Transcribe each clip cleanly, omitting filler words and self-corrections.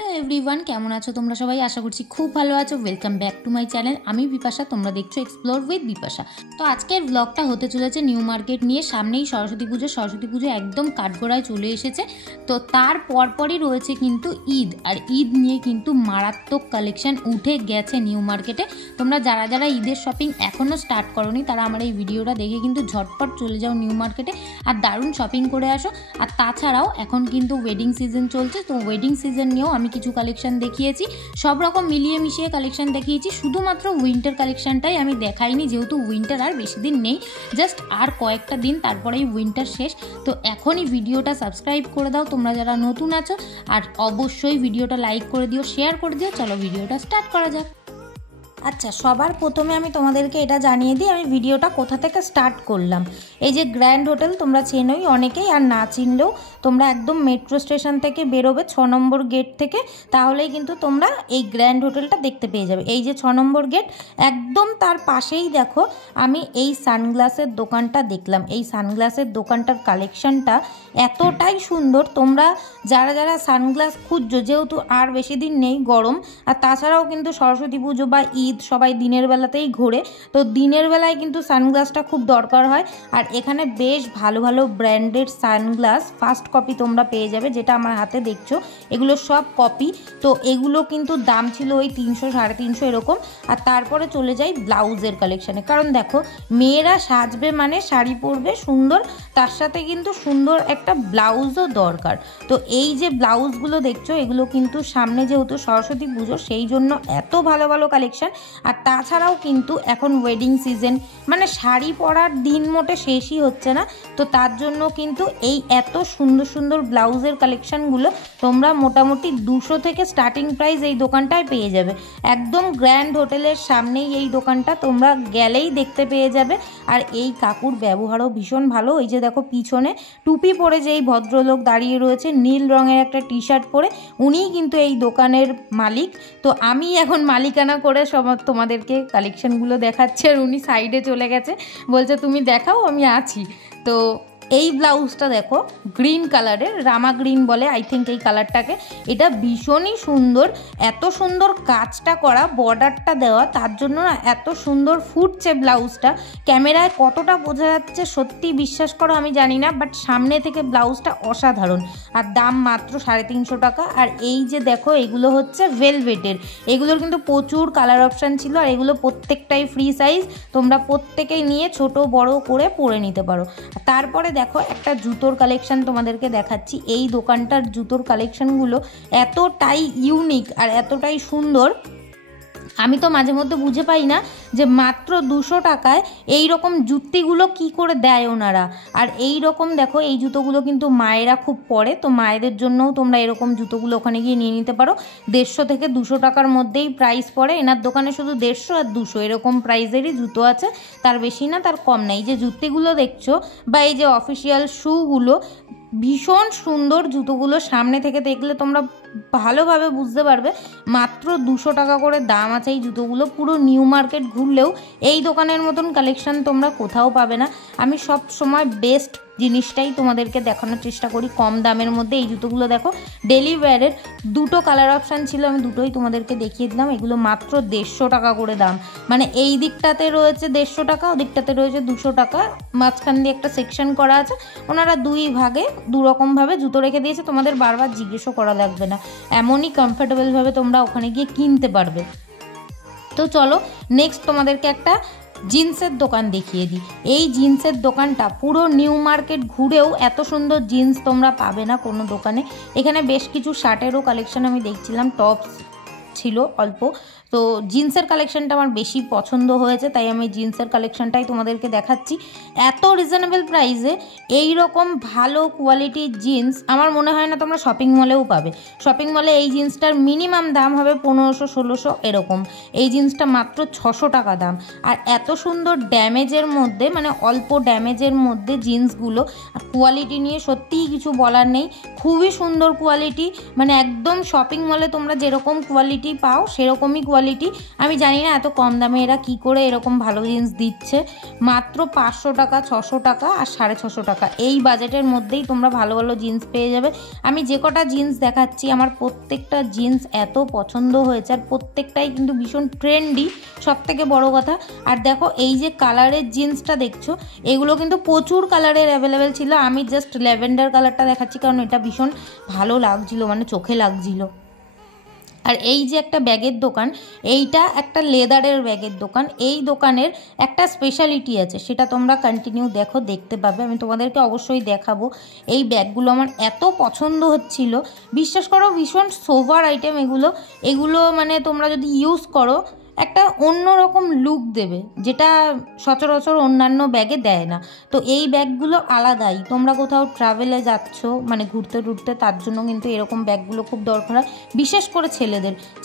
Hello everyone, কেমন আছো তোমরা সবাই? আশা করছি খুব ভালো আছো। Welcome back to my channel. আমি বিপাশা, তোমরা দেখছো এক্সপ্লোর উইথ বিপাশা। তো আজকের ব্লগটা হতে চলেছে নিউ মার্কেট নিয়ে। সামনেই সরস্বতী পুজো একদম কাঠগড়ায় চলে এসেছে। তো তার পরপরই রয়েছে কিন্তু ঈদ, আর ঈদ নিয়ে কিন্তু মারাত্মক কালেকশন উঠে গেছে নিউ মার্কেটে। তোমরা যারা যারা ঈদের শপিং এখনও স্টার্ট করোনি তারা আমার এই ভিডিওটা দেখে কিন্তু ঝটপট চলে যাও নিউ মার্কেটে আর দারুণ শপিং করে আসো। আর তাছাড়াও এখন কিন্তু ওয়েডিং সিজন চলছে, তো ওয়েডিং সিজন নিয়েও আমি কিছু কালেকশন দেখিয়েছি। সব রকম মিলিয়ে মিশিয়ে কালেকশন দেখিয়েছি, শুধুমাত্র উইন্টার কালেকশনটাই আমি দেখাইনি, যেহেতু উইন্টার আর বেশি দিন নেই, জাস্ট আর কয়েকটা দিন তারপরেই উইন্টার শেষ। তো এখনই ভিডিওটা সাবস্ক্রাইব করে দাও তোমরা যারা নতুন আছো, আর অবশ্যই ভিডিওটা লাইক করে দিও, শেয়ার করে দিও। চলো ভিডিওটা স্টার্ট করা যাক। আচ্ছা, সবার প্রথমে আমি তোমাদেরকে এটা জানিয়ে দিই আমি ভিডিওটা কোথা থেকে স্টার্ট করলাম। এই যে গ্র্যান্ড হোটেল তোমরা চেনোই অনেকেই, আর না চিনলেও তোমরা একদম মেট্রো স্টেশন থেকে বেরোবে 6 নম্বর গেট থেকে, তাহলেই কিন্তু তোমরা এই গ্র্যান্ড হোটেলটা দেখতে পেয়ে যাবে। এই যে 6 নম্বর গেট, একদম তার পাশেই দেখো আমি এই সানগ্লাসের দোকানটা দেখলাম। এই সানগ্লাসের দোকানটার কালেকশনটা এতটাই সুন্দর, তোমরা যারা যারা সানগ্লাস খুঁজছো, যেহেতু আর বেশি দিন নেই গরম, আর তাছাড়াও কিন্তু সরস্বতী পুজো বা ঈদ সবাই দিনের বেলাতেই ঘোরে, তো দিনের বেলায় কিন্তু সানগ্লাসটা খুব দরকার হয়। আর এখানে বেশ ভালো ভালো ব্র্যান্ডেড সানগ্লাস ফার্স্ট কপি তোমরা পেয়ে যাবে, যেটা আমার হাতে দেখছো এগুলো সব কপি। তো এগুলো কিন্তু দাম ছিল ওই 300 350 এরকম। আর তারপরে চলে যাই ব্লাউজের কালেকশানে, কারণ দেখো মেয়েরা সাজবে মানে শাড়ি পরবে সুন্দর, তার সাথে কিন্তু সুন্দর একটা ব্লাউজও দরকার। তো এই যে ব্লাউজগুলো দেখছো এগুলো কিন্তু সামনে যেহেতু সরস্বতী পুজো সেই জন্য এত ভালো ভালো কালেকশান। আর তাছাড়াও কিন্তু এখন ওয়েডিং সিজন, মানে শাড়ি পরার দিন মোটে শেষই হচ্ছে না, তো তার জন্য কিন্তু এই এত সুন্দর সুন্দর ব্লাউজের কালেকশানগুলো তোমরা মোটামুটি 200 থেকে স্টার্টিং প্রাইস এই দোকানটায় পেয়ে যাবে। একদম গ্র্যান্ড হোটেলের সামনেই এই দোকানটা, তোমরা গেলেই দেখতে পেয়ে যাবে। আর এই কাকুর ব্যবহারও ভীষণ ভালো। এই যে দেখো পিছনে টুপি পরে যেই ভদ্রলোক দাঁড়িয়ে রয়েছে নীল রঙের একটা টি শার্ট পরে, উনিই কিন্তু এই দোকানের মালিক। তো আমি এখন মালিকানা করে সব তোমাদেরকে কালেকশানগুলো দেখাচ্ছে, আর উনি সাইডে চলে গেছে, বলছে তুমি দেখাও আমি আছি। তো এই ব্লাউজটা দেখো গ্রিন কালারের, রামা গ্রিন বলে আই থিঙ্ক এই কালারটাকে, এটা ভীষণই সুন্দর। এত সুন্দর কাজটা করা, বর্ডারটা দেওয়া, তার জন্য না এত সুন্দর ফুটছে ব্লাউজটা। ক্যামেরায় কতটা বোঝা যাচ্ছে সত্যি বিশ্বাস করো আমি জানি না, বাট সামনে থেকে ব্লাউজটা অসাধারণ। আর দাম মাত্র 350 টাকা। আর এই যে দেখো এগুলো হচ্ছে ভেলভেটের, এগুলোর কিন্তু প্রচুর কালার অপশান ছিল, আর এগুলো প্রত্যেকটাই ফ্রি সাইজ, তোমরা প্রত্যেকেই নিয়ে ছোট বড় করে পরে নিতে পারো। তারপরে দেখো একটা জুতোর কালেকশান তোমাদেরকে দেখাচ্ছি। এই দোকানটার জুতোর কালেকশানগুলো এতটাই ইউনিক আর এতটাই সুন্দর, আমি তো মাঝে মধ্যে বুঝে পাই না যে মাত্র 200 টাকায় এই রকম জুতিগুলো কি করে দেয় ওনারা। আর এই রকম দেখো এই জুতোগুলো কিন্তু মায়েরা খুব পরে, তো মায়েদের জন্যও তোমরা এরকম জুতোগুলো ওখানে গিয়ে নিয়ে নিতে পারো। 150 থেকে 200 টাকার মধ্যেই প্রাইস পড়ে। এনার দোকানে শুধু 150 আর 200 এরকম প্রাইসেরই জুতো আছে, তার বেশি না তার কম না। এই যে জুতিগুলো দেখছো বা এই যে অফিসিয়াল শ্যুগুলো, ভীষণ সুন্দর জুতোগুলো। সামনে থেকে দেখলে তোমরা ভালোভাবে বুঝতে পারবে মাত্র 200 টাকা করে দাম আছে এই জুতোগুলো। পুরো নিউ মার্কেট ঘুরলেও এই দোকানের মতন কালেকশন তোমরা কোথাও পাবে না। আমি সব সময় বেস্ট জিনিসটাই তোমাদেরকে দেখানোর চেষ্টা করি কম দামের মধ্যে। এই জুতোগুলো দেখো ডেলি ওয়্যারের, দুটো কালার অপশান ছিল, আমি দুটোই তোমাদেরকে দেখিয়ে দিলাম। এগুলো মাত্র 150 টাকা করে দাম, মানে এই দিকটাতে রয়েছে 150 টাকা, ওদিকটাতে রয়েছে 200 টাকা, মাঝখান দিয়ে একটা সেকশন করা আছে। ওনারা দুই ভাগে দুরকমভাবে জুতো রেখে দিয়েছে, তোমাদের বারবার জিজ্ঞেসও করা লাগবে না, এমনই কমফোর্টেবলভাবে তোমরা ওখানে গিয়ে কিনতে পারবে। তো চলো নেক্সট তোমাদেরকে একটা জিন্সের দোকান দেখিয়ে দিই। এই জিন্সের দোকানটা পুরো নিউ মার্কেট ঘুরেও এত সুন্দর জিন্স তোমরা পাবে না কোনো দোকানে। এখানে বেশ কিছু শার্টেরও কালেকশন আমি দেখছিলাম, টপস ছিল অল্প। তো জিন্সের কালেকশনটা আমার বেশি পছন্দ হয়েছে, তাই আমি জিন্সের কালেকশনটাই তোমাদেরকে দেখাচ্ছি। এত রিজনেবল প্রাইসে এই রকম ভালো কোয়ালিটির জিন্স আমার মনে হয় না তোমরা শপিং মলেও পাবে। শপিং মলে এই জিন্সটার মিনিমাম দাম হবে 1500-1600 এরকম, এই জিন্সটা মাত্র 600 টাকা দাম। আর এত সুন্দর ড্যামেজের মধ্যে, মানে অল্প ড্যামেজের মধ্যে জিন্সগুলো, কোয়ালিটি নিয়ে সত্যিই কিছু বলার নেই, খুবই সুন্দর কোয়ালিটি। মানে একদম শপিং মলে তোমরা যেরকম কোয়ালিটি কোয়ালিটি পাও সেরকমই কোয়ালিটি। আমি জানি না এত কম দামে এরা কি করে এরকম ভালো জিন্স দিচ্ছে। মাত্র 500 টাকা, 600 টাকা আর 650 টাকা, এই বাজেটের মধ্যেই তোমরা ভালো ভালো জিন্স পেয়ে যাবে। আমি যে কটা জিন্স দেখাচ্ছি আমার প্রত্যেকটা জিন্স এত পছন্দ হয়েছে, আর প্রত্যেকটাই কিন্তু ভীষণ ট্রেন্ডি, সবথেকে বড় কথা। আর দেখো এই যে কালারের জিন্সটা দেখছো, এগুলো কিন্তু প্রচুর কালারের অ্যাভেলেবেল ছিল। আমি জাস্ট ল্যাভেন্ডার কালারটা দেখাচ্ছি কারণ এটা ভীষণ ভালো লাগছিল, মানে চোখে লাগছিল। আর এই যে একটা ব্যাগের দোকান, এইটা একটা লেদারের ব্যাগের দোকান। এই দোকানের একটা স্পেশালিটি আছে, সেটা তোমরা কন্টিনিউ দেখো, দেখতে পাবে। আমি তোমাদেরকে অবশ্যই দেখাবো। এই ব্যাগগুলো আমার এত পছন্দ হচ্ছিল, বিশ্বাস করো ভীষণ সোভার আইটেম এগুলো মানে তোমরা যদি ইউজ করো একটা অন্যরকম লুক দেবে, যেটা সচরাচর অন্যান্য ব্যাগে দেয় না। তো এই ব্যাগগুলো আলাদাই। তোমরা কোথাও ট্রাভেলে যাচ্ছ, মানে ঘুরতে টুরতে, তার জন্য কিন্তু এরকম ব্যাগগুলো খুব দরকার হয়, বিশেষ করে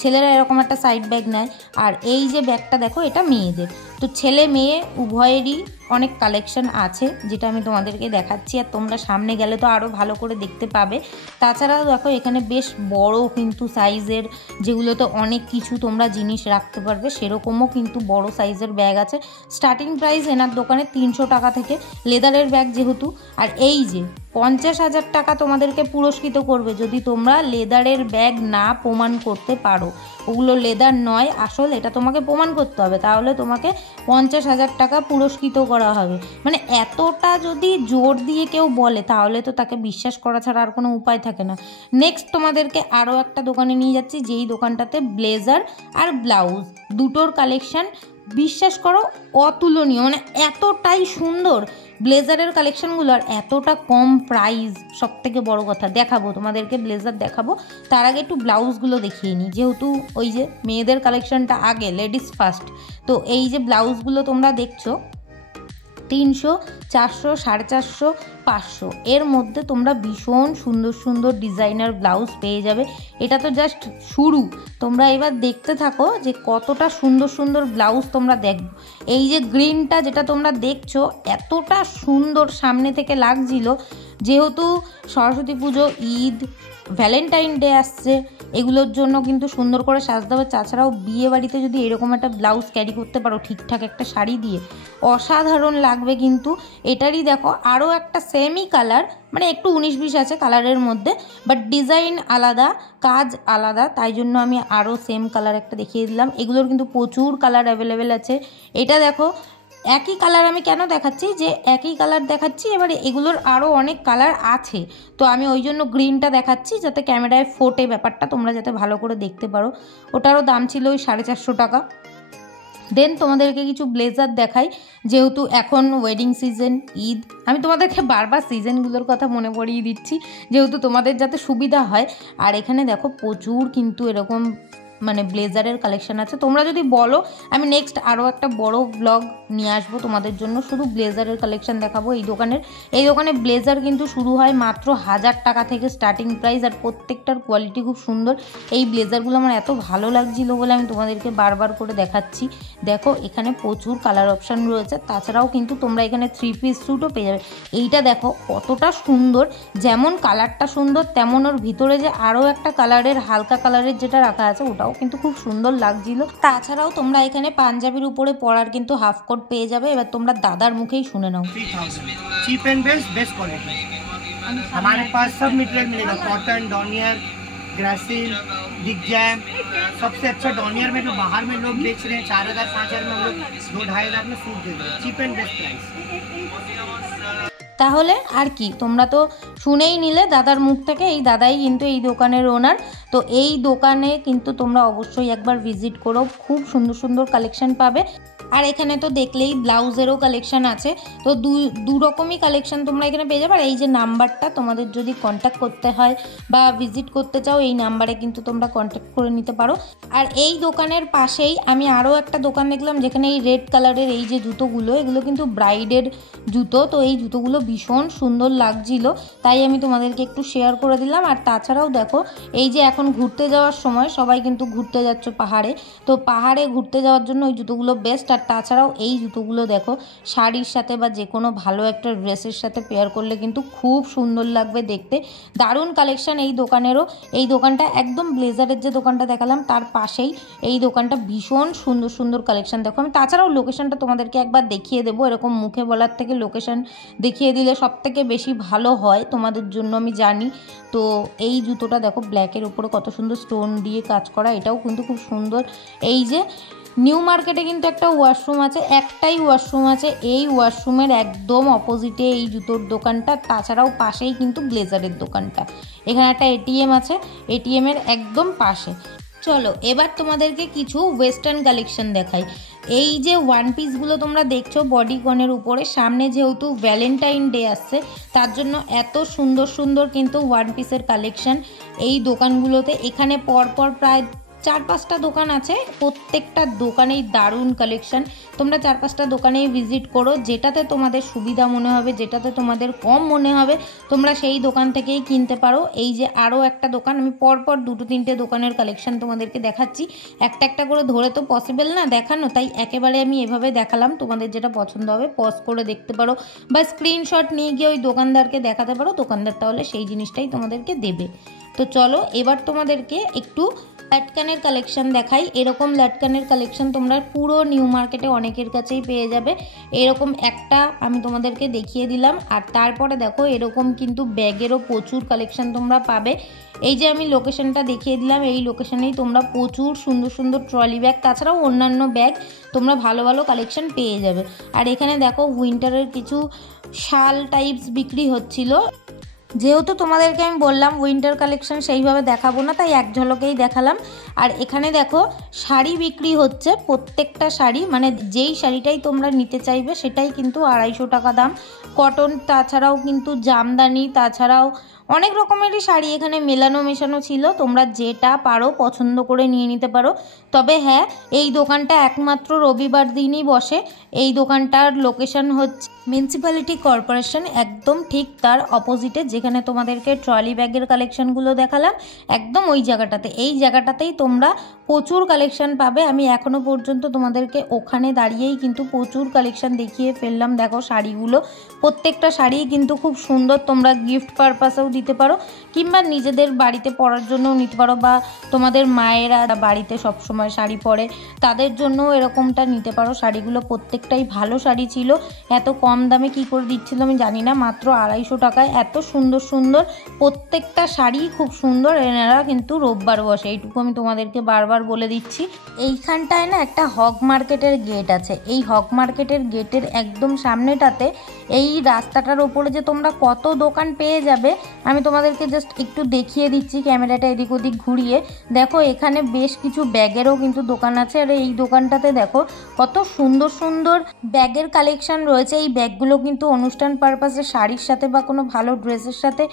ছেলেরা এরকম একটা সাইড ব্যাগ নেয়। আর এই যে ব্যাগটা দেখো, এটা মেয়েদের। তো ছেলে মেয়ে উভয়েরই অনেক কালেকশন আছে, যেটা আমি তোমাদেরকে দেখাচ্ছি। আর তোমরা সামনে গেলে তো আরও ভালো করে দেখতে পাবে। তাছাড়াও দেখো এখানে বেশ বড় কিন্তু সাইজের, যেগুলোতে অনেক কিছু তোমরা জিনিস রাখতে পারবে, সেরকমও কিন্তু বড় সাইজের ব্যাগ আছে। স্টার্টিং প্রাইস এনার দোকানে 300 টাকা থেকে, লেদারের ব্যাগ যেহেতু। আর এই যে 50,000 টাকা তোমাদেরকে পুরস্কৃত করবে যদি তোমরা লেদারের ব্যাগ না প্রমাণ করতে পারো। ওগুলো লেদার নয় আসল, এটা তোমাকে প্রমাণ করতে হবে, তাহলে তোমাকে 50,000 টাকা পুরস্কৃত করা হবে। মানে এতটা যদি জোর দিয়ে কেউ বলে তাহলে তো তাকে বিশ্বাস করা ছাড়া আর কোনো উপায় থাকে না। নেক্সট তোমাদেরকে আরও একটা দোকানে নিয়ে যাচ্ছি, যেই দোকানটাতে ব্লেজার আর ব্লাউজ দুটোর কালেকশন বিশ্বাস করো অতুলনীয়, মানে এতটাই সুন্দর ব্লেজারের কালেকশনগুলো, আর এতটা কম প্রাইস। সব থেকে বড় কথা, দেখাবো তোমাদেরকে, ব্লেজার দেখাবো, তার আগে একটু ব্লাউজগুলো দেখিয়ে নিই, যেহেতু ওই যে মেয়েদের কালেকশনটা আগে, লেডিস ফার্স্ট। তো এই যে ব্লাউজগুলো তোমরা দেখছো 300, 400, 450, 500 এর মধ্যে তোমরা ভীষণ সুন্দর সুন্দর ডিজাইনার ব্লাউজ পেয়ে যাবে। এটা তো জাস্ট শুরু, তোমরা এবার দেখতে থাকো যে কতটা সুন্দর সুন্দর ব্লাউজ তোমরা দেখো। এই যে গ্রিনটা যেটা তোমরা দেখছো, এতটা সুন্দর সামনে থেকে লাগছিল। যেহেতু সরস্বতী পুজো, ঈদ, ভ্যালেন্টাইন ডে আসছে, এগুলোর জন্য কিন্তু সুন্দর করে সাজতে হবে। তাছাড়াও বিয়ে বাড়িতে যদি এরকম একটা ব্লাউজ ক্যারি করতে পারো ঠিকঠাক একটা শাড়ি দিয়ে, অসাধারণ লাগবে কিন্তু। এটারই দেখো আরও একটা সেমই কালার, মানে একটু 19-20 আছে কালারের মধ্যে, বাট ডিজাইন আলাদা, কাজ আলাদা, তাই জন্য আমি আরও সেম কালার একটা দেখিয়ে দিলাম। এগুলোর কিন্তু প্রচুর কালার অ্যাভেলেবেল আছে। এটা দেখো একই কালার, আমি কেন দেখাচ্ছি যে একই কালার দেখাচ্ছি, এবারে এগুলোর আরও অনেক কালার আছে, তো আমি ওই জন্য গ্রিনটা দেখাচ্ছি যাতে ক্যামেরায় ফোটে ব্যাপারটা, তোমরা যাতে ভালো করে দেখতে পারো। ওটারও দাম ছিল ওই 450 টাকা। দেন তোমাদেরকে কিছু ব্লেজার দেখাই, যেহেতু এখন ওয়েডিং সিজন, ঈদ, আমি তোমাদেরকে বারবার সিজনগুলোর কথা মনে পড়িয়ে দিচ্ছি যেহেতু তোমাদের যাতে সুবিধা হয়। আর এখানে দেখো প্রচুর কিন্তু এরকম মানে ব্লেজারের কালেকশন আছে। তোমরা যদি বলো আমি নেক্সট আরও একটা বড় ব্লগ নিয়ে আসবো তোমাদের জন্য, শুধু ব্লেজারের কালেকশন দেখাবো। এই দোকানে ব্লেজার কিন্তু শুরু হয় মাত্র 1000 টাকা থেকে স্টার্টিং প্রাইস, আর প্রত্যেকটার কোয়ালিটি খুব সুন্দর। এই ব্লেজারগুলো আমার এত ভালো লাগছিল বলে আমি তোমাদেরকে বারবার করে দেখাচ্ছি। দেখো এখানে প্রচুর কালার অপশান রয়েছে, তাছাড়াও কিন্তু তোমরা এখানে 3 পিস স্যুটও পেয়ে যাবে। এইটা দেখো কতটা সুন্দর, যেমন কালারটা সুন্দর তেমন ওর ভিতরে যে আরও একটা কালারের, হালকা কালারের যেটা রাখা আছে, ওটাও কিন্তু খুব সুন্দর লাগছিল। তাছাড়াও তোমরা এখানে পাঞ্জাবির উপরে পরার কিন্তু হাফ কোট পেয়ে যাবে। এবার তোমরা দাদার মুখেই শুনে now. Cheap and best quality हमारे पास सब मटेरियल मिलेगा, कॉटन, डॉनियर, ग्रासिल, डिग जैम। सबसे अच्छा डॉनियर में जो बाहर में लोग बेच रहे हैं 4000 5000 में, हम लोग 2-2500 में सूट दे रहे हैं। Cheap and best price. তাহলে আর কি, তোমরা তো শুনেই নিলে দাদার মুখ থেকে। এই দাদাই কিন্তু এই দোকানের ওনার। তো এই দোকানে কিন্তু তোমরা অবশ্যই একবার ভিজিট করো, খুব সুন্দর সুন্দর কালেকশন পাবে। আর এখানে তো দেখলেই ব্লাউজেরও কালেকশন আছে, তো দু রকমই কালেকশন তোমরা এখানে পেয়ে যাবে। আর এই যে নাম্বারটা, তোমাদের যদি কন্ট্যাক্ট করতে হয় বা ভিজিট করতে চাও, এই নাম্বারে কিন্তু তোমরা কন্ট্যাক্ট করে নিতে পারো। আর এই দোকানের পাশেই আমি আরও একটা দোকান দেখলাম, যেখানে এই রেড কালারের এই যে জুতোগুলো, এগুলো কিন্তু ব্রাইডের জুতো। তো এই জুতোগুলো ভীষণ সুন্দর লাগছিল, তাই আমি তোমাদেরকে একটু শেয়ার করে দিলাম। আর তাছাড়াও দেখো এই যে এখন ঘুরতে যাওয়ার সময়, সবাই কিন্তু ঘুরতে যাচ্ছ পাহাড়ে, তো পাহাড়ে ঘুরতে যাওয়ার জন্য ওই জুতোগুলো বেস্ট। আর তাছাড়াও এই জুতোগুলো দেখো শাড়ির সাথে বা যে কোনো ভালো একটা ড্রেসের সাথে পেয়ার করলে কিন্তু খুব সুন্দর লাগবে দেখতে। দারুণ কালেকশন এই দোকানেরও। এই দোকানটা একদম ব্লেজারের যে দোকানটা দেখালাম তার পাশেই এই দোকানটা, ভীষণ সুন্দর সুন্দর কালেকশন দেখো। আমি তাছাড়াও লোকেশনটা তোমাদেরকে একবার দেখিয়ে দেবো, এরকম মুখে বলার থেকে লোকেশন দেখিয়ে দিলে সব থেকে বেশি ভালো হয় তোমাদের জন্য, আমি জানি। তো এই জুতোটা দেখো ব্ল্যাকের উপরে কত সুন্দর স্টোন দিয়ে কাজ করা, এটাও কিন্তু খুব সুন্দর। এই যে নিউ মার্কেটে কিন্তু একটা ওয়াশরুম আছে, একটাই ওয়াশরুম আছে, এই ওয়াশরুমের একদম অপোজিটে এই জুতোর দোকানটা। তাছাড়াও পাশেই কিন্তু ব্লেজারের দোকানটা। এখানে একটা এটিএম আছে, এটিএমের একদম পাশে। চলো এবার তোমাদেরকে কিছু ওয়েস্টার্ন কালেকশন দেখাই। এই যে ওয়ান পিসগুলো তোমরা দেখছো বডিকনের উপরে, সামনে যেহেতু ভ্যালেন্টাইন ডে আসছে তার জন্য এত সুন্দর সুন্দর কিন্তু ওয়ান পিসের কালেকশন এই দোকানগুলোতে। এখানে পরপর প্রায় 4-5টা দোকান আছে, প্রত্যেকটা দোকানেই দারুণ কালেকশন। তোমরা 4-5টা দোকানেই ভিজিট করো, যেটাতে তোমাদের সুবিধা মনে হবে, যেটাতে তোমাদের কম মনে হবে তোমরা সেই দোকান থেকেই কিনতে পারো। এই যে আরও একটা দোকান, আমি পরপর 2-3টে দোকানের কালেকশন তোমাদেরকে দেখাচ্ছি। একটা একটা করে ধরে তো পসিবল না দেখানো, তাই একেবারে আমি এভাবে দেখালাম। তোমাদের যেটা পছন্দ হবে পজ করে দেখতে পারো বা স্ক্রিনশট নিয়ে গিয়ে ওই দোকানদারকে দেখাতে পারো, দোকানদার তাহলে সেই জিনিসটাই তোমাদেরকে দেবে। তো চলো এবার তোমাদেরকে একটু লাটকানের কালেকশন দেখাই। এরকম লাটকানের কালেকশন তোমরা পুরো নিউ মার্কেটে অনেকের কাছেই পেয়ে যাবে। এরকম একটা আমি তোমাদেরকে দেখিয়ে দিলাম। আর তারপরে দেখো এরকম কিন্তু ব্যাগেরও প্রচুর কালেকশন তোমরা পাবে। এই যে আমি লোকেশনটা দেখিয়ে দিলাম, এই লোকেশনেই তোমরা প্রচুর সুন্দর সুন্দর ট্রলি ব্যাগ, তাছাড়াও অন্যান্য ব্যাগ তোমরা ভালো ভালো কালেকশন পেয়ে যাবে। আর এখানে দেখো উইন্টারের কিছু শাল টাইপস বিক্রি হচ্ছিল। যেহেতু তোমাদেরকে আমি বললাম উইন্টার কালেকশন সেইভাবে দেখাবো না, তাই এক ঝলকেই দেখালাম। আর এখানে দেখো শাড়ি বিক্রি হচ্ছে, প্রত্যেকটা শাড়ি মানে যেই শাড়িটাই তোমরা নিতে চাইবে সেটাই কিন্তু 250 টাকা দাম। কটন, তাছাড়াও কিন্তু জামদানি, তাছাড়াও অনেক রকমেরই শাড়ি এখানে মেলানো মেশানো ছিল। তোমরা যেটা পারো পছন্দ করে নিয়ে নিতে পারো। তবে হ্যাঁ, এই দোকানটা একমাত্র রবিবার দিনই বসে। এই দোকানটার লোকেশন হচ্ছে মিউনিসিপ্যালিটি কর্পোরেশন, একদম ঠিক তার অপোজিটে যেখানে তোমাদেরকে ট্রলি ব্যাগের কালেকশনগুলো দেখালাম, একদম ওই জায়গাটাতে। এই জায়গাটাতেই তোমরা প্রচুর কালেকশন পাবে। আমি এখনও পর্যন্ত তোমাদেরকে ওখানে দাঁড়িয়েই কিন্তু প্রচুর কালেকশন দেখিয়ে ফেললাম। দেখো শাড়িগুলো, প্রত্যেকটা শাড়িই কিন্তু খুব সুন্দর। তোমরা গিফট পারপাসেও দিতে পারো, কিংবা নিজেদের বাড়িতে পরার জন্যও নিতে পারো, বা তোমাদের মায়েরা বাড়িতে সবসময় শাড়ি পরে তাদের জন্যও এরকমটা নিতে পারো। শাড়িগুলো প্রত্যেকটাই ভালো শাড়ি ছিল। এত কম দামে কি করে দিচ্ছিল আমি জানি না, মাত্র 250 টাকায় এত সুন্দর সুন্দর প্রত্যেকটা শাড়ি, খুব সুন্দর। এনারা কিন্তু রোববার বসে, এইটুকু আমি তোমাদেরকে বারবার বলে দিচ্ছি। এইখানটায় না একটা হক মার্কেটের গেট আছে, এই হক মার্কেটের গেটের একদম সামনেটাতে এই রাস্তাটার ওপরে যে তোমরা কত দোকান পেয়ে যাবে আমি তোমাদেরকে জাস্ট একটু দেখিয়ে দিচ্ছি ক্যামেরাটা এদিক ওদিক ঘুরিয়ে। দেখো এখানে বেশ কিছু ব্যাগেরও কিন্তু দোকান আছে। আর এই দোকানটাতে দেখো কত সুন্দর সুন্দর ব্যাগের কালেকশন রয়েছে। এই ব্যাগগুলো কিন্তু অনুষ্ঠান পারপাসে শাড়ির সাথে বা কোনো ভালো ড্রেসের সাথে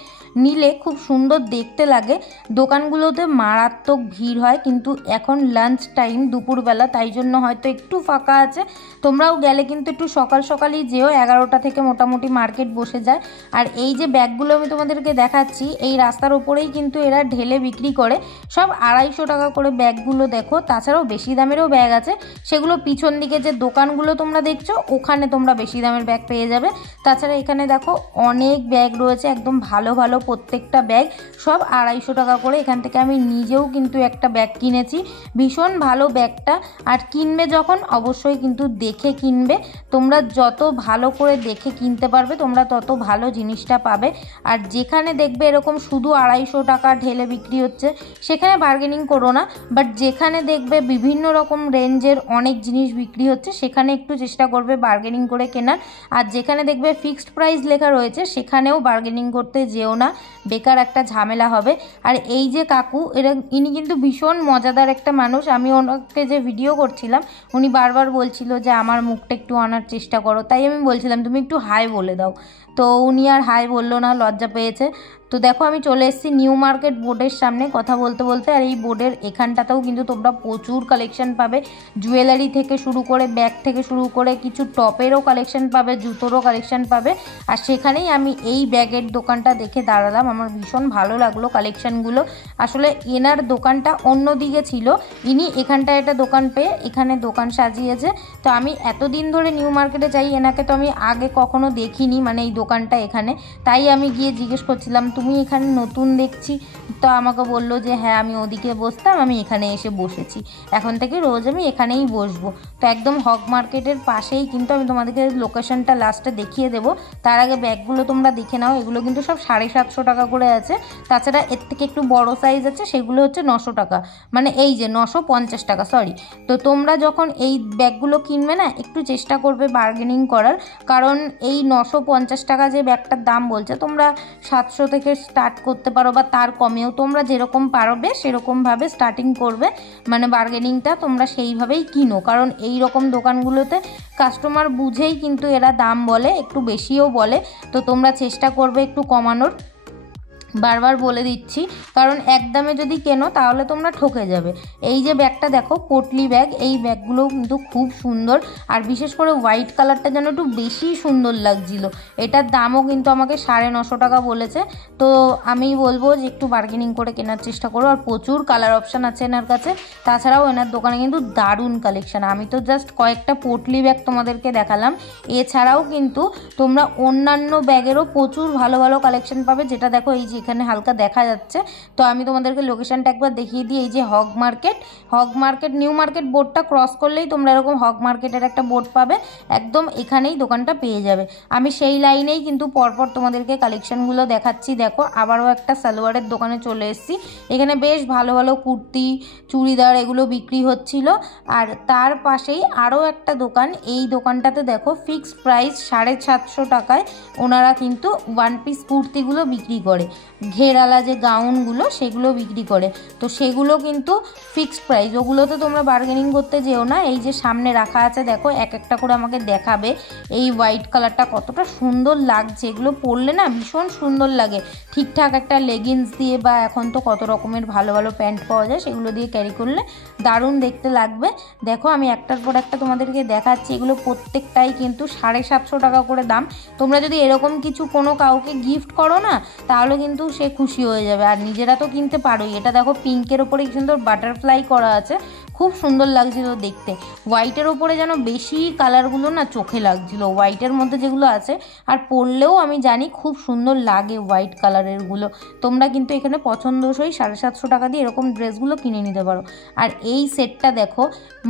নিলে খুব সুন্দর দেখতে লাগে। দোকানগুলোতে মারাত্মক ভিড় হয়, কিন্তু এখন লাঞ্চ টাইম দুপুরবেলা, তাই জন্য হয়তো একটু ফাঁকা আছে। তোমরাও গেলে কিন্তু একটু সকাল সকালই যেও, 11টা থেকে মোটামুটি মার্কেট বসে যায়। আর এই যে ব্যাগগুলো আমি তোমাদেরকে দেখাচ্ছি, এই রাস্তার ওপরেই কিন্তু এরা ঢেলে বিক্রি করে, সব 250 টাকা করে ব্যাগগুলো দেখো। তাছাড়াও বেশি দামেরও ব্যাগ আছে, সেগুলো পিছন দিকে যে দোকানগুলো তোমরা দেখছো ওখানে তোমরা বেশি দামের ব্যাগ পেয়ে যাবে। তাছাড়া এখানে দেখো অনেক ব্যাগ রয়েছে, একদম ভালো ভালো প্রত্যেকটা ব্যাগ, সব 250 টাকা করে। এখান থেকে আমি নিজেও কিন্তু একটা ব্যাগ কিনেছি, ভীষণ ভালো ব্যাগটা। আর কিনবে যখন অবশ্যই কিন্তু দেখে কিনবে। তোমরা যত ভালো করে দেখে কিনতে পারবে তোমরা তত ভালো জিনিসটা পাবে। আর যেখানে দেখবে এরকম শুধু 250 টাকা ঢেলে বিক্রি হচ্ছে সেখানে বার্গেনিং করো না, বাট যেখানে দেখবে বিভিন্ন রকম রেঞ্জের অনেক জিনিস বিক্রি হচ্ছে সেখানে একটু চেষ্টা করবে বার্গেনিং করে কেনার। আর যেখানে দেখবে ফিক্সড প্রাইস লেখা রয়েছে সেখানেও বার্গেনিং করতে যেও না, বেকার একটা ঝামেলা হবে। আর এই যে কাকু, ইনি কিন্তু ভীষণ মজাদার একটা মানুষ। আমি ওনাকে যে ভিডিও করছিলাম উনি বারবার বলছিল যে আমার মুখটা একটু আনার চেষ্টা করো, তাই আমি বলছিলাম তুমি একটু হাই বলে দাও। তো তো উনি আর হাই বললো না, লজ্জা পেয়েছে। তো দেখো আমি চলে এসেছি নিউ মার্কেট বোর্ডের সামনে কথা বলতে বলতে। আর এই বোর্ডের এখানটাতেও কিন্তু তোমরা প্রচুর কালেকশন পাবে, জুয়েলারি থেকে শুরু করে ব্যাগ থেকে শুরু করে কিছু টপেরও কালেকশন পাবে, জুতোরও কালেকশন পাবে। আর সেখানেই আমি এই ব্যাগের দোকানটা দেখে দাঁড়ালাম, আমার ভীষণ ভালো লাগলো কালেকশানগুলো। আসলে এনার দোকানটা অন্য দিকে ছিল, ইনি এখানটায় একটা দোকান পেয়ে এখানে দোকান সাজিয়েছে। তো আমি এতদিন ধরে নিউ মার্কেটে যাই, এনাকে তো আমি আগে কখনো দেখিনি, মানে এই দোকানটা এখানে। তাই আমি গিয়ে জিজ্ঞেস করছিলাম তুমি এখানে নতুন দেখছি। তো আমাকে বললো যে হ্যাঁ আমি ওদিকে বসতাম, আমি এখানে এসে বসেছি, এখন থেকে রোজ আমি এখানেই বসবো। তো একদম হক মার্কেটের পাশেই কিন্তু, আমি তোমাদেরকে লোকেশনটা লাস্টে দেখিয়ে দেবো। তার আগে ব্যাগগুলো তোমরা দেখে নাও, এগুলো কিন্তু সব 750 টাকা করে আছে। তাছাড়া এর থেকে একটু বড় সাইজ আছে, সেগুলো হচ্ছে 900 টাকা, মানে এই যে 950 টাকা সরি। তো তোমরা যখন এই ব্যাগগুলো কিনবে না, একটু চেষ্টা করবে বার্গেনিং করার, কারণ এই 950 টাকা যে ব্যাগটার দাম বলছে, তোমরা 700 থেকে স্টার্ট করতে পারো বা তার কমেও, তোমরা যেরকম পারবে সেরকমভাবে স্টার্টিং করবে। মানে বার্গেনিংটা তোমরা সেইভাবেই কিনো, কারণ এই রকম দোকানগুলোতে কাস্টমার বুঝেই কিন্তু এরা দাম বলে, একটু বেশিও বলে। তো তোমরা চেষ্টা করবে একটু কমানোর, বারবার বলে দিচ্ছি, কারণ একদমে যদি কেনো তাহলে তোমরা ঠকে যাবে। এই যে ব্যাগটা দেখো পোটলি ব্যাগ, এই ব্যাগগুলো কিন্তু খুব সুন্দর, আর বিশেষ করে হোয়াইট কালারটা যেন একটু বেশি সুন্দর লাগছিল। এটার দামও কিন্তু আমাকে 950 টাকা বলেছে। তো আমি বলবো যে একটু বার্গেনিং করে কেনার চেষ্টা করো, আর প্রচুর কালার অপশান আছে এনার কাছে। তাছাড়াও এনার দোকানে কিন্তু দারুণ কালেকশান। আমি তো জাস্ট কয়েকটা পোটলি ব্যাগ তোমাদেরকে দেখালাম, এছাড়াও কিন্তু তোমরা অন্যান্য ব্যাগেরও প্রচুর ভালো ভালো কালেকশান পাবে। যেটা দেখো এই যে এখানে হালকা দেখা যাচ্ছে। তো আমি তোমাদেরকে লোকেশনটা একবার দেখিয়ে দিই, এই যে হক মার্কেট নিউ মার্কেট বোর্ডটা ক্রস করলেই তোমরা এরকম হক মার্কেটের একটা বোর্ড পাবে, একদম এখানেই দোকানটা পেয়ে যাবে। আমি সেই লাইনেই কিন্তু পরপর তোমাদেরকে কালেকশনগুলো দেখাচ্ছি। দেখো আবারও একটা সালোয়ারের দোকানে চলে এসেছি, এখানে বেশ ভালো ভালো কুর্তি চুড়িদার এগুলো বিক্রি হচ্ছিল। আর তার পাশেই আরও একটা দোকান, এই দোকানটাতে দেখো ফিক্সড প্রাইস 750 টাকায় ওনারা কিন্তু ওয়ান পিস কুর্তিগুলো বিক্রি করে, ঘেরালা যে গাউনগুলো সেগুলো বিক্রি করে। তো সেগুলো কিন্তু ফিক্সড প্রাইস, ওগুলোতে তোমরা বার্গেনিং করতে যেও না। এই যে সামনে রাখা আছে দেখো, এক একটা করে আমাকে দেখাবে। এই হোয়াইট কালারটা কতটা সুন্দর লাগছে, এগুলো পরলে না ভীষণ সুন্দর লাগে, ঠিকঠাক একটা লেগিংস দিয়ে, বা এখন তো কত রকমের ভালো ভালো প্যান্ট পাওয়া যায়, সেগুলো দিয়ে ক্যারি করলে দারুণ দেখতে লাগবে। দেখো আমি একটার পর একটা তোমাদেরকে দেখাচ্ছি, এগুলো প্রত্যেকটাই কিন্তু 750 টাকা করে দাম। তোমরা যদি এরকম কিছু কোনো কাউকে গিফট করো না, তাহলে কিন্তু সে খুশি হয়ে যাবে, আর নিজেরা তো কিনতে পারোই। এটা দেখো পিঙ্কের ওপরে কি সুন্দর বাটারফ্লাই করা আছে, খুব সুন্দর লাগছিল দেখতে। হোয়াইটের ওপরে যেন বেশি কালারগুলো না চোখে লাগছিল, হোয়াইটের মধ্যে যেগুলো আছে, আর পরলেও আমি জানি খুব সুন্দর লাগে হোয়াইট কালারেরগুলো। তোমরা কিন্তু এখানে পছন্দসই 750 টাকা দিয়ে এরকম ড্রেসগুলো কিনে নিতে পারো। আর এই সেটটা দেখো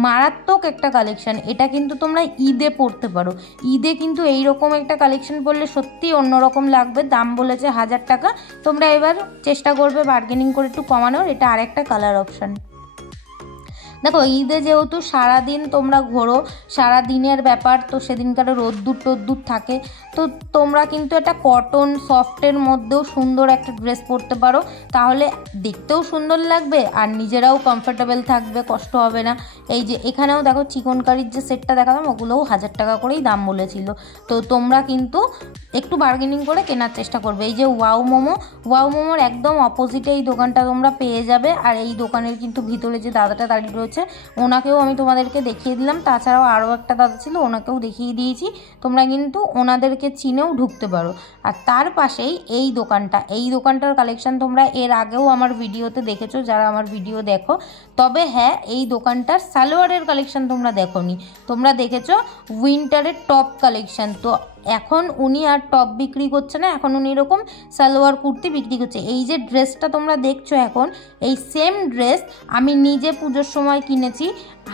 মারাত্মক একটা কালেকশান, এটা কিন্তু তোমরা ঈদে পরতে পারো। ঈদে কিন্তু এইরকম একটা কালেকশান পরলে সত্যিই অন্যরকম লাগবে। দাম বলেছে 1000 টাকা, তোমরা এবার চেষ্টা করবে বার্গেনিং করে একটু কমানোর। এটা আরেকটা কালার অপশান। দেখো ঈদে যেহেতু সারাদিন তোমরা ঘোরো, সারাদিনের ব্যাপার, তো সেদিনকার রোদ্দুর টোদ্দুর থাকে, তো তোমরা কিন্তু একটা কটন সফটের মধ্যেও সুন্দর একটা ড্রেস পরতে পারো, তাহলে দেখতেও সুন্দর লাগবে আর নিজেরাও কমফোর্টেবল থাকবে, কষ্ট হবে না। এই যে এখানেও দেখো চিকনকারির যে সেটটা দেখালাম, ওগুলোও 1000 টাকা করেই দাম বলেছিল। তো তোমরা কিন্তু একটু বার্গেনিং করে কেনার চেষ্টা করবে। এই যে ওয়াও মোমোর একদম অপোজিটে এই দোকানটা তোমরা পেয়ে যাবে। আর এই দোকানের কিন্তু ভিতরে যে দাদাটা দাঁড়িয়ে রয়েছে, ওনাকেও আমি তোমাদেরকে দেখিয়ে দিলাম। তাছাড়াও আরও একটা দাদা ছিল, ওনাকেও দেখিয়ে দিয়েছি। তোমরা কিন্তু ওনাদেরকে চিনেও ঢুকতে পারো। আর তার পাশেই এই দোকানটার কালেকশন তোমরা এর আগেও আমার ভিডিওতে দেখেছো, যারা আমার ভিডিও দেখো। তবে হ্যাঁ, এই দোকানটার সালোয়ারের কালেকশন তোমরা দেখোনি, তোমরা দেখেছো উইন্টারের টপ কালেকশন। তো এখন উনি আর টপ বিক্রি করছে না, এখন উনি এরকম সালোয়ার কুর্তি বিক্রি করছে। এই যে ড্রেসটা তোমরা দেখছো এখন, এই সেম ড্রেস আমি নিজে পুজোর সময় কিনেছি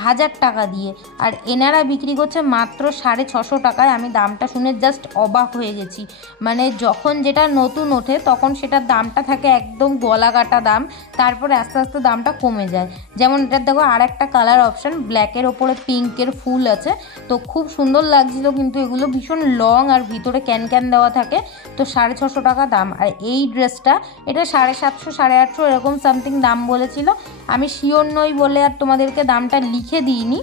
1000 টাকা দিয়ে, আর এনারা বিক্রি করছে মাত্র 650 টাকায়। আমি দামটা শুনে জাস্ট অবাক হয়ে গেছি। মানে যখন যেটা নতুন ওঠে তখন সেটার দামটা থাকে একদম গলা কাটা দাম, তারপরে আস্তে আস্তে দামটা কমে যায়। যেমন এটার দেখো আর একটা কালার অপশান, ব্ল্যাকের ওপরে পিঙ্কের ফুল আছে, তো খুব সুন্দর লাগছিল। কিন্তু এগুলো ভীষণ লং আর ভিতরে ক্যান দেওয়া থাকে, তো 650 টাকা দাম। আর এই ড্রেসটা এটা 750 850 এরকম সামথিং দাম বলেছিল। আমি শিওর নই বলে আর তোমাদেরকে দামটা লিখে দিইনি,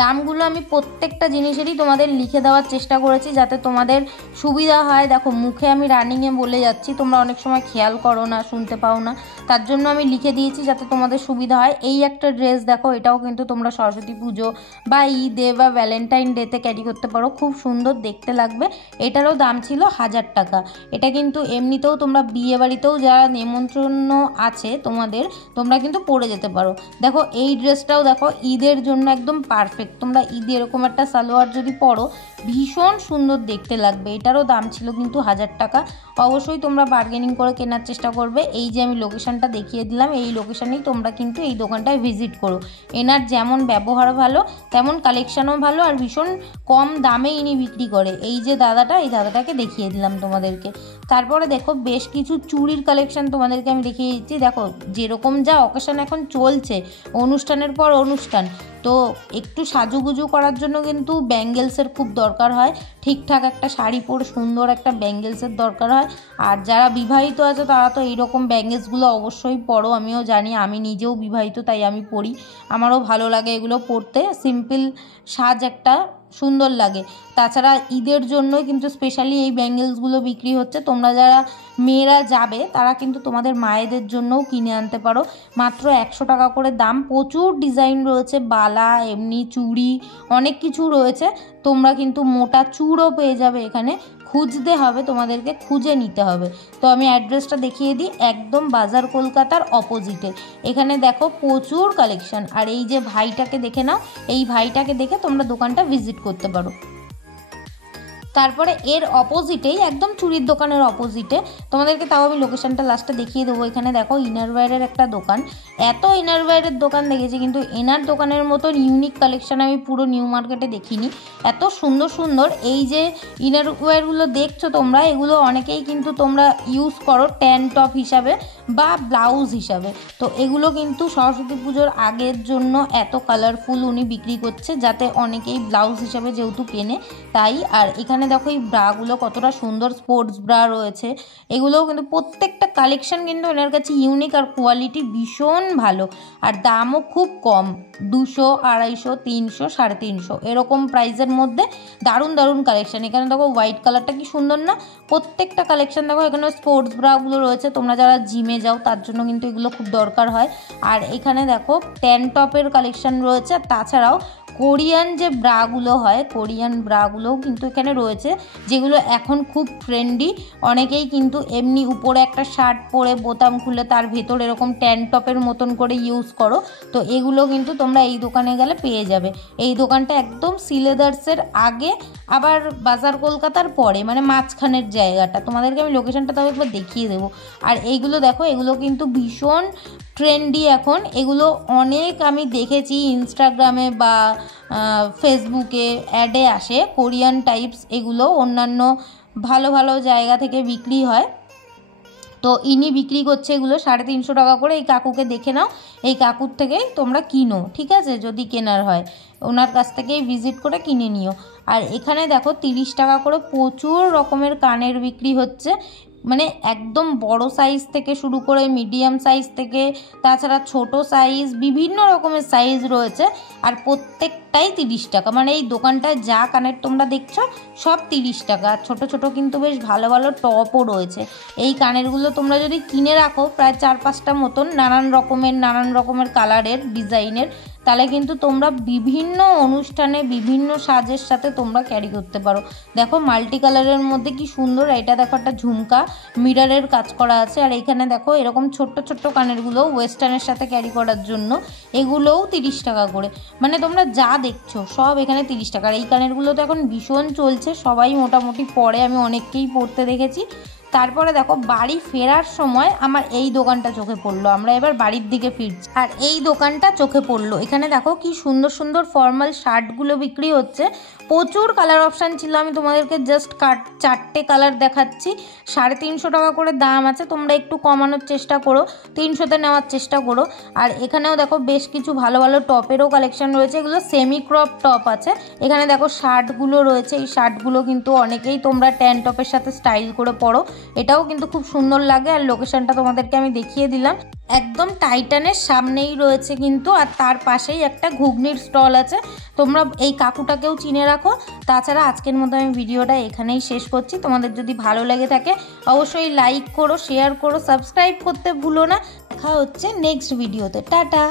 দামগুলো আমি প্রত্যেকটা জিনিসেরই তোমাদের লিখে দেওয়ার চেষ্টা করেছি যাতে তোমাদের সুবিধা হয়। দেখো মুখে আমি রানিংয়ে বলে যাচ্ছি, তোমরা অনেক সময় খেয়াল করো না, শুনতে পাও না, তার জন্য আমি লিখে দিয়েছি যাতে তোমাদের সুবিধা হয়। এই একটা ড্রেস দেখো, এটাও কিন্তু তোমরা সরস্বতী পুজো বা ঈদে বা ভ্যালেন্টাইন ডেতে ক্যারি করতে পারো, খুব সুন্দর দেখতে লাগবে। এটারও দাম ছিল 1000 টাকা। এটা কিন্তু এমনিতেও তোমরা বিয়ে বাড়িতেও যারা নেমন্ত্রণ আছে তোমাদের, তোমরা কিন্তু পরে যেতে পারো। দেখো এই ড্রেসটাও দেখো ঈদের জন্য একদম পারফেক্ট। তোমরা ঈদে এরকম একটা সালোয়ার যদি পরো ভীষণ সুন্দর দেখতে লাগবে। এটারও দাম ছিল কিন্তু 1000 টাকা। অবশ্যই তোমরা বার্গেনিং করে কেনার চেষ্টা করবে। এই যে আমি লোকেশনটা দেখিয়ে দিলাম, এই লোকেশনেই তোমরা কিন্তু এই দোকানটায় ভিজিট করো। এনার যেমন ব্যবহার ভালো তেমন কালেকশানও ভালো, আর ভীষণ কম দামে ইনি বিক্রি করে। এই যে দাদাটা, এই দাদাটাকে দেখিয়ে দিলাম তোমাদেরকে। তারপরে দেখো বেশ কিছু চুড়ির কালেকশান তোমাদেরকে আমি দেখিয়ে দিচ্ছি। দেখো যেরকম যা অকেশন এখন চলছে, অনুষ্ঠানের পর অনুষ্ঠান, তো একটু সাজুগুজু করার জন্য কিন্তু ব্যাঙ্গেলসের খুব দরকার হয়। ঠিকঠাক একটা শাড়ি পরে সুন্দর একটা ব্যাঙ্গেলসের দরকার হয়। আর যারা বিবাহিত আছে তারা তো এইরকম ব্যাঙ্গেলসগুলো অবশ্যই পরো, আমিও জানি, আমি নিজেও বিবাহিত তাই আমি পরি, আমারও ভালো লাগে এগুলো পরতে। সিম্পল সাজ একটা সুন্দর লাগে। তাছাড়া ঈদের জন্যই কিন্তু স্পেশালি এই ব্যাঙ্গেলসগুলো বিক্রি হচ্ছে। তোমরা যারা মেয়েরা যাবে তারা কিন্তু তোমাদের মায়েদের জন্যও কিনে আনতে পারো। মাত্র 100 টাকা করে দাম। প্রচুর ডিজাইন রয়েছে, বালা, এমনি চুড়ি, অনেক কিছু রয়েছে। তোমরা কিন্তু মোটা চুড়ও পেয়ে যাবে এখানে। খুঁজতে হবে, তোমাদেরকে খুঁজে নিতে হবে। তো আমি অ্যাড্রেসটা দেখিয়ে দিই, একদম বাজার কলকাতার অপোজিটে। এখানে দেখো প্রচুর কালেকশন। আর এই যে ভাইটাকে দেখে নাও, এই ভাইটাকে দেখে তোমরা দোকানটা ভিজিট করতে পারো। তারপরে এর অপোজিটেই, একদম চুড়ির দোকানের অপোজিটে, তোমাদেরকে তাও আমি লোকেশনটা লাস্টে দেখিয়ে দেবো। এখানে দেখো ইনারওয়্যারের একটা দোকান। এত ইনারওয়্যারের দোকান দেখেছি কিন্তু এনার দোকানের মতন ইউনিক কালেকশন আমি পুরো নিউ মার্কেটে দেখিনি। এত সুন্দর সুন্দর এই যে ইনারওয়্যারগুলো দেখছো তোমরা, এগুলো অনেকেই কিন্তু তোমরা ইউজ করো ট্যান টপ হিসাবে বা ব্লাউজ হিসাবে। তো এগুলো কিন্তু সরস্বতী পুজোর আগের জন্য এত কালারফুল উনি বিক্রি করছে যাতে অনেকেই ব্লাউজ হিসাবে যেহেতু কেনে তাই। আর এখানে দেখো এই ব্রাগুলো কতটা সুন্দর, স্পোর্টস ব্রা রয়েছে। এগুলোও কিন্তু প্রত্যেকটা কালেকশন কিন্তু এনার কাছে ইউনিক আর কোয়ালিটি ভীষণ ভালো। আর দামও খুব কম, 200, 250, 300, 350 এরকম প্রাইসের মধ্যে দারুণ দারুণ কালেকশন। এখানে দেখো হোয়াইট কালারটা কি সুন্দর না, প্রত্যেকটা কালেকশন দেখো। এখানে স্পোর্টস ব্রাগুলো রয়েছে, তোমরা যারা জিমে যাও তার জন্য কিন্তু এগুলো খুব দরকার হয়। আর এখানে দেখো ট্যান টপের কালেকশন রয়েছে। আর তাছাড়াও কোরিয়ান যে ব্রাগুলো হয়, কোরিয়ান ব্রাগুলোও কিন্তু এখানে রয়েছে, যেগুলো এখন খুব ট্রেন্ডি। অনেকেই কিন্তু এমনি উপরে একটা শার্ট পরে বোতাম খুলে তার ভেতর এরকম ট্যান টপের মতন করে ইউজ করো। তো এগুলো কিন্তু তোমরা এই দোকানে গেলে পেয়ে যাবে। এই দোকানটা একদম সিলেদার্সের আগে, আবার বাজার কলকাতার পরে, মানে মাঝখানের জায়গাটা। তোমাদেরকে আমি লোকেশনটা তাও একবার দেখিয়ে দেবো। আর এইগুলো দেখো, এগুলো কিন্তু ভীষণ ট্রেন্ডি এখন। এগুলো অনেক আমি দেখেছি ইনস্টাগ্রামে বা ফেসবুকে অ্যাডে আসে, কোরিয়ান টাইপস। এগুলো অন্যান্য ভালো ভালো জায়গা থেকে বিক্রি হয়। তো ইনি বিক্রি করছে এগুলো 350 টাকা করে। এই কাকুকে দেখে নাও, এই কাকুর থেকেই তোমরা কিনো, ঠিক আছে? যদি কেনার হয় ওনার কাছ থেকেই ভিজিট করে কিনে নিও। আর এখানে দেখো 30 টাকা করে প্রচুর রকমের কানের বিক্রি হচ্ছে, মানে একদম বড় সাইজ থেকে শুরু করে মিডিয়াম সাইজ থেকে, তাছাড়া ছোট সাইজ, বিভিন্ন রকমের সাইজ রয়েছে। আর প্রত্যেকটাই 30 টাকা। মানে এই দোকানটায় যা কানের তোমরা দেখছো সব 30 টাকা। ছোট ছোট কিন্তু বেশ ভালো ভালো টপও রয়েছে। এই কানেরগুলো তোমরা যদি কিনে রাখো প্রায় 4-5টা মতন, নানান রকমের কালারের, ডিজাইনের, তাহলে কিন্তু তোমরা বিভিন্ন অনুষ্ঠানে বিভিন্ন সাজের সাথে তোমরা ক্যারি করতে পারো। দেখো মাল্টি কালারের মধ্যে কি সুন্দর। এটা দেখো একটা ঝুমকা, মিররের কাজ করা আছে। আর এখানে দেখো এরকম ছোট্ট ছোট্ট কানেরগুলো ওয়েস্টার্নের সাথে ক্যারি করার জন্য, এগুলোও 30 টাকা করে। মানে তোমরা যা দেখছো সব এখানে 30 টাকা। আর এই কানেরগুলো তো এখন ভীষণ চলছে, সবাই মোটামুটি পরে, আমি অনেককেই পরতে দেখেছি। তারপরে দেখো বাড়ি ফেরার সময় আমার এই দোকানটা চোখে পড়লো। আমরা এবার বাড়ির দিকে ফিরছি আর এই দোকানটা চোখে পড়লো। এখানে দেখো কি সুন্দর সুন্দর ফর্মাল শার্টগুলো বিক্রি হচ্ছে। প্রচুর কালার অপশান ছিল, আমি তোমাদেরকে জাস্ট 4টে কালার দেখাচ্ছি। 350 টাকা করে দাম আছে, তোমরা একটু কমানোর চেষ্টা করো, 300তে নেওয়ার চেষ্টা করো। আর এখানেও দেখো বেশ কিছু ভালো ভালো টপেরও কালেকশন রয়েছে, এগুলো সেমি ক্রপ টপ আছে। এখানে দেখো শার্টগুলো রয়েছে, এই শার্টগুলো কিন্তু অনেকেই তোমরা ট্যান টপের সাথে স্টাইল করে পরো। এটাও কিন্তু খুব সুন্দর লাগে। আর লোকেশনটা তোমাদেরকে আমি দেখিয়ে দিলাম, একদম টাইটানের সামনেই রয়েছে কিন্তু, আর তার পাশেই একটা ঘুগনির স্টল আছে। তোমরা এই কাকুটাকেও চিনে রাখো। তাছাড়া আজকের মতো আমি ভিডিওটা এখানেই শেষ করছি। তোমাদের যদি ভালো লেগে থাকে অবশ্যই লাইক করো, শেয়ার করো, সাবস্ক্রাইব করতে ভুলো না। দেখা হচ্ছে নেক্সট ভিডিওতে। টাটা।